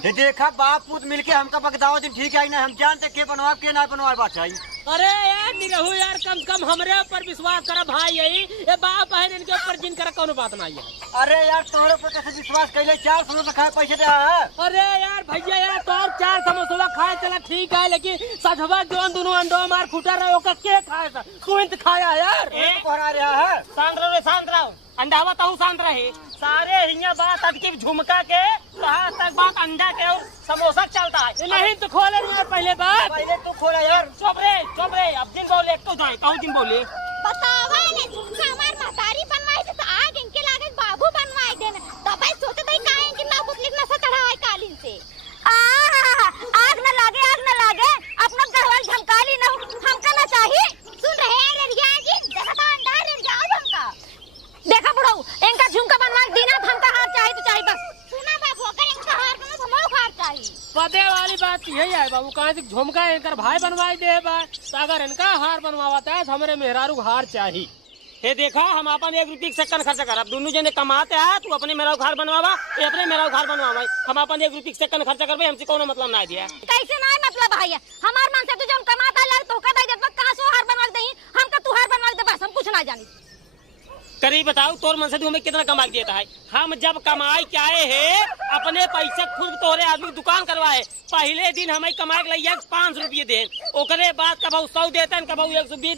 ये देखा बाप पुत मिलके हमका बगदाव दिन ठीक है ना, हम जानते के बनवा के ना बनवा बात चाहिए। अरे यार निरहू यार, कम से कम हमरे ऊपर विश्वास करा भाई, यही ये बाप है इनके ऊपर जिन करा कोनो बात नहीं है। अरे यार तुम्हारे ऊपर कैसे विश्वास कर ले, 4 समोसा खाए पैसे दे है। अरे यार भैया यार, तो 4 समोसा खाए चला ठीक है, लेकिन सजवा जोन दोनों अंडो मार फुटा रहे ओका के खाए था, तू इंत खाया यार। कोहरा रहा है शांत रहो अंडावा ताऊ शांत रहे सारे हिया बात अटकी झुमका के कहाँ तक बात अंडा के और समोसा चलता है। नहीं तो खोले यार पहले बात, पहले तू खोला यार। चुप रे अब दिन बोले एक तो जाए कहूँ दिन बोले बतावा ने झुमका हमार महतारी बनवाए थे तो आग इनके लागे बाबू बनवाए देना, तो भाई सोचे थे काहे इनके ना पुतली ना चढ़ाए कालीन से। आग न लागे अपना घरवाल झमकाली न हमका ना चाहिए। सुन रहे हैं रेडिया जी, देखा तो अंडा रेडिया झमका देखा बुढ़ऊ इनका झुमका बनवा देना, हमका हार चाहिए तो चाहिए बस। सुना बाबू अगर इनका हार बनो हमको हार चाहिए। पते वाली बात यही है बाबू, कहाँ से झुमका इनकर भाई बनवाई दे बा, तो अगर इनका हार बनवाता है तो हमारे मेहरारू हार चाहिए। हे देखा हम अपन 1 रुपये से कन खर्चा कर, अब दोनों जने कमाते हैं, तू अपने मेरा घर बनवावा, ये अपने मेरा घर बनवावा, हम अपन 1 रुपये से कन खर्चा करबे, हमसे कोनो मतलब ना दिया। कैसे ना मतलब भाई हमार मन से तू जब कमाता लाल तो का दे दे, कहां से हार बनवा दे, हमका तू हार बनवा दे बस, हम कुछ ना जानी। करी बताओ तोर मन से तू हमें कितना कमा देता है, हम जब कमाई के आए हैं अपने पैसे खुद तोरे आदमी दुकान करवाए, पहले दिन हमें कमाई के लिए 500 रुपये दे, ओकरे बाद कब 100 देते कब 120 देते।